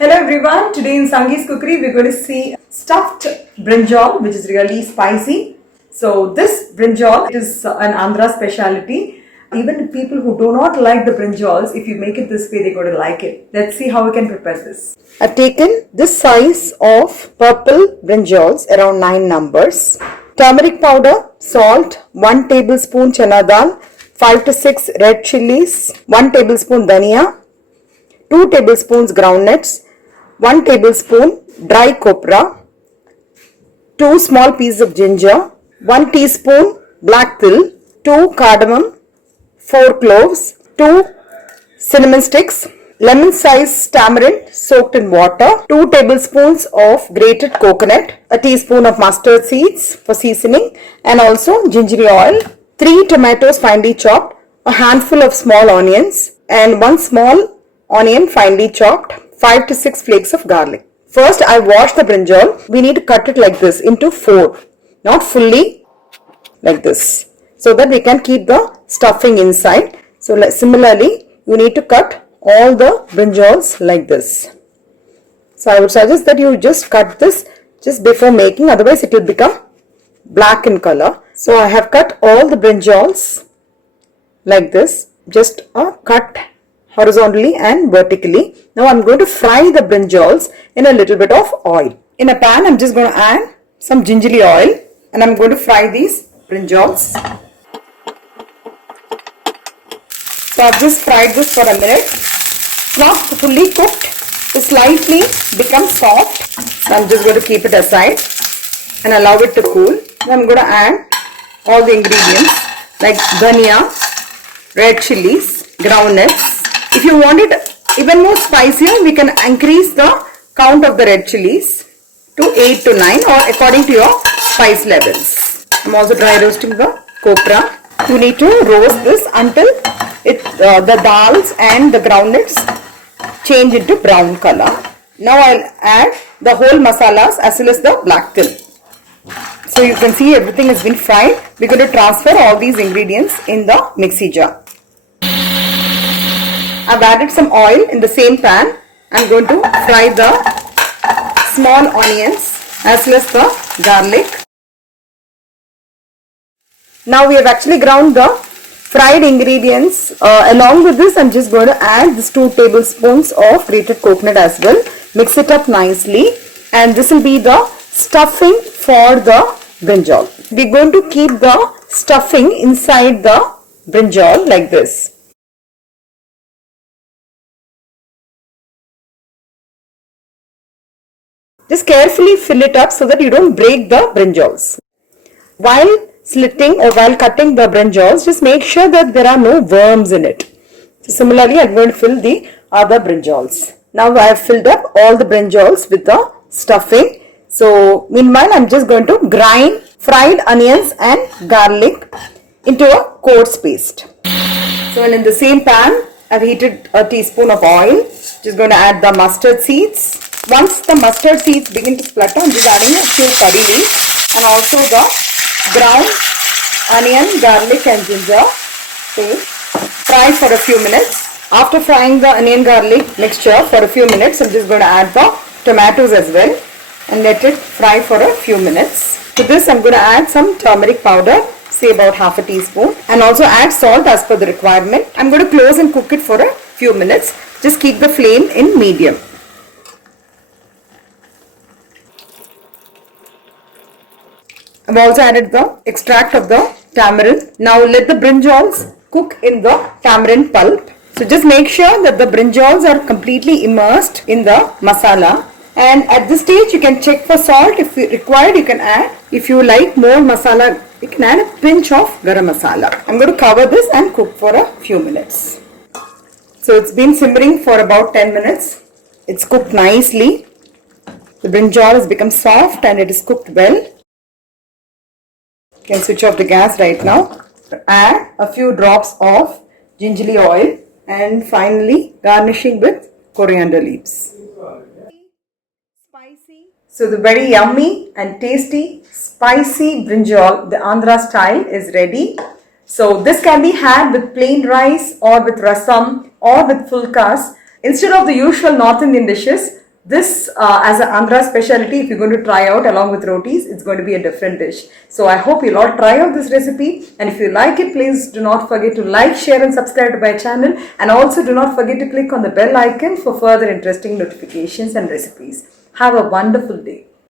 Hello everyone, today in Sangeet's Cookery we're going to see stuffed brinjal which is really spicy. So this brinjal is an Andhra speciality. Even people who do not like the brinjals, if you make it this way they're going to like it. Let's see how we can prepare this. I've taken this size of purple brinjals, around 9 numbers. Turmeric powder, salt, 1 tablespoon chana dal, 5 to 6 red chilies, 1 tablespoon dhania, 2 tablespoons groundnuts, 1 tablespoon dry copra, 2 small pieces of ginger, 1 teaspoon black till, 2 cardamom, 4 cloves, 2 cinnamon sticks, lemon sized tamarind soaked in water, 2 tablespoons of grated coconut, a teaspoon of mustard seeds for seasoning, and also gingery oil, 3 tomatoes finely chopped, a handful of small onions, and 1 small onion finely chopped, 5 to 6 flakes of garlic. First, I wash the brinjal. We need to cut it like this into 4, not fully like this, so that we can keep the stuffing inside. So similarly, you need to cut all the brinjals like this. So I would suggest that you just cut this just before making, otherwise it will become black in color. So I have cut all the brinjals like this, just a cut horizontally and vertically. Now I'm going to fry the brinjals in a little bit of oil. In a pan, I'm just going to add some gingery oil and I'm going to fry these brinjals. So I've just fried this for a minute. It's not fully cooked, it slightly becomes soft. So I'm just going to keep it aside and allow it to cool. Then I'm going to add all the ingredients like dhania, red chilies, groundnuts. If you want it even more spicier, we can increase the count of the red chilies to 8 to 9 or according to your spice levels. I'm also dry roasting the copra. You need to roast this until the dals and the groundnuts change into brown color. Now I'll add the whole masalas as well as the black till. So you can see everything has been fried. We're going to transfer all these ingredients in the mixie jar. I've added some oil in the same pan. I'm going to fry the small onions as well as the garlic. Now we have actually ground the fried ingredients. Along with this, I'm just going to add this 2 tablespoons of grated coconut as well. Mix it up nicely, and this will be the stuffing for the brinjal. We're going to keep the stuffing inside the brinjal like this. Just carefully fill it up so that you don't break the brinjals. While slitting or while cutting the brinjals, just make sure that there are no worms in it. So similarly, I'm going to fill the other brinjals. Now I have filled up all the brinjals with the stuffing. So meanwhile, I'm just going to grind fried onions and garlic into a coarse paste. So in the same pan, I've heated a teaspoon of oil. Just going to add the mustard seeds. Once the mustard seeds begin to splutter, I'm just adding a few curry leaves and also the ground onion, garlic and ginger paste. Fry for a few minutes. After frying the onion garlic mixture for a few minutes, I'm just going to add the tomatoes as well and let it fry for a few minutes. To this, I'm going to add some turmeric powder, say about half a teaspoon, and also add salt as per the requirement. I'm going to close and cook it for a few minutes. Just keep the flame in medium. I've also added the extract of the tamarind. Now let the brinjals cook in the tamarind pulp. So just make sure that the brinjals are completely immersed in the masala. And at this stage you can check for salt. If required, you can add. If you like more masala, you can add a pinch of garam masala. I'm going to cover this and cook for a few minutes. So it's been simmering for about 10 minutes. It's cooked nicely. The brinjal has become soft and it is cooked well. You can switch off the gas right now. Add a few drops of gingery oil and finally garnishing with coriander leaves. Spicy. So the very yummy and tasty spicy brinjal, the Andhra style, is ready. So this can be had with plain rice or with rasam or with fulkas. Instead of the usual North Indian dishes, this as an Andhra specialty, if you're going to try out along with rotis, it's going to be a different dish. So I hope you'll all try out this recipe, and if you like it, please do not forget to like, share and subscribe to my channel, and also do not forget to click on the bell icon for further interesting notifications and recipes. Have a wonderful day.